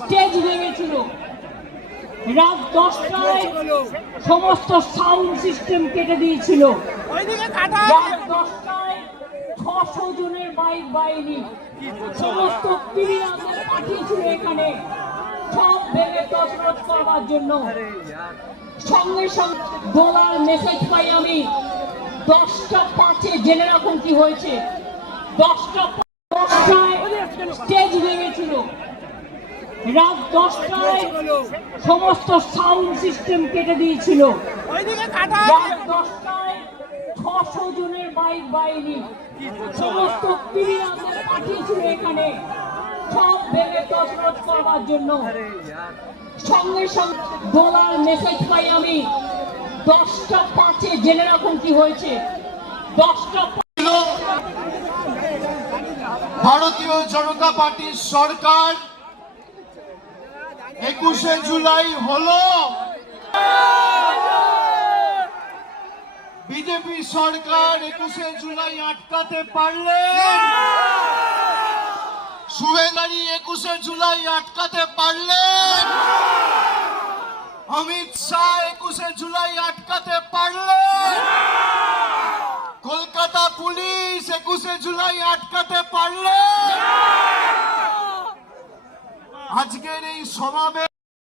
Stage ভেঙেছিল। রাত 10টায় সমস্ত sound system কেটে দিয়েছিল। রাত 10টায় 600 জনের বাইক বাহিনী সমস্ত ক্রিয়াদের পাঠিয়েছিল এখানে সব ভেঙে তছনছ করার জন্য। সঙ্গে সঙ্গে দোলার মেসেজ পাই আমি 10টা 5-এ জেনে রাখুন কি হয়েছে। 10টা 10টায় স্টেজ ভেঙেছিল। রাত 10টায় সমস্ত সাউন্ড সিস্টেম কেটে দিয়েছিল। রাত 10টায় 600 জনের বাইক বাহিনী সমস্ত ক্রিয়াদের পাঠিয়েছিল এখানে সব ভেঙে তছনছ করার জন্য। সঙ্গে সঙ্গে দোলার মেসেজ পাই আমি 10টা 5-এ জেনে রাখুন কি হয়েছে। 10টা ভারতীয় জনতা পার্টির সরকার 21শে জুলাই হলো, বিজেপি সরকার 21শে জুলাই আটকাতে পারলেন, শুভেন্দ্রী 21শে জুলাই আটকাতে পারলেন, অমিত শাহ 21শে জুলাই আটকাতে পারলেন, কলকাতা পুলিশ 21শে জুলাই আটকাতে পারলেন। আজকের এই সমাবেশ